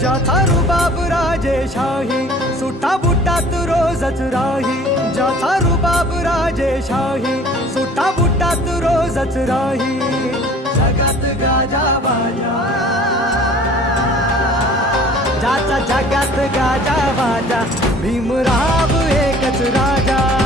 ज्याचा रुबाब राजेशाही, सुट्टा बुट्टात रोजच राही. ज्याचा रुबाब राजेशाही, सुट्टा बुट्टात रोजच राही. जगात गाजा बाजा, ज्याचा जगात गाजा बाजा, भीमराव एकच राजा.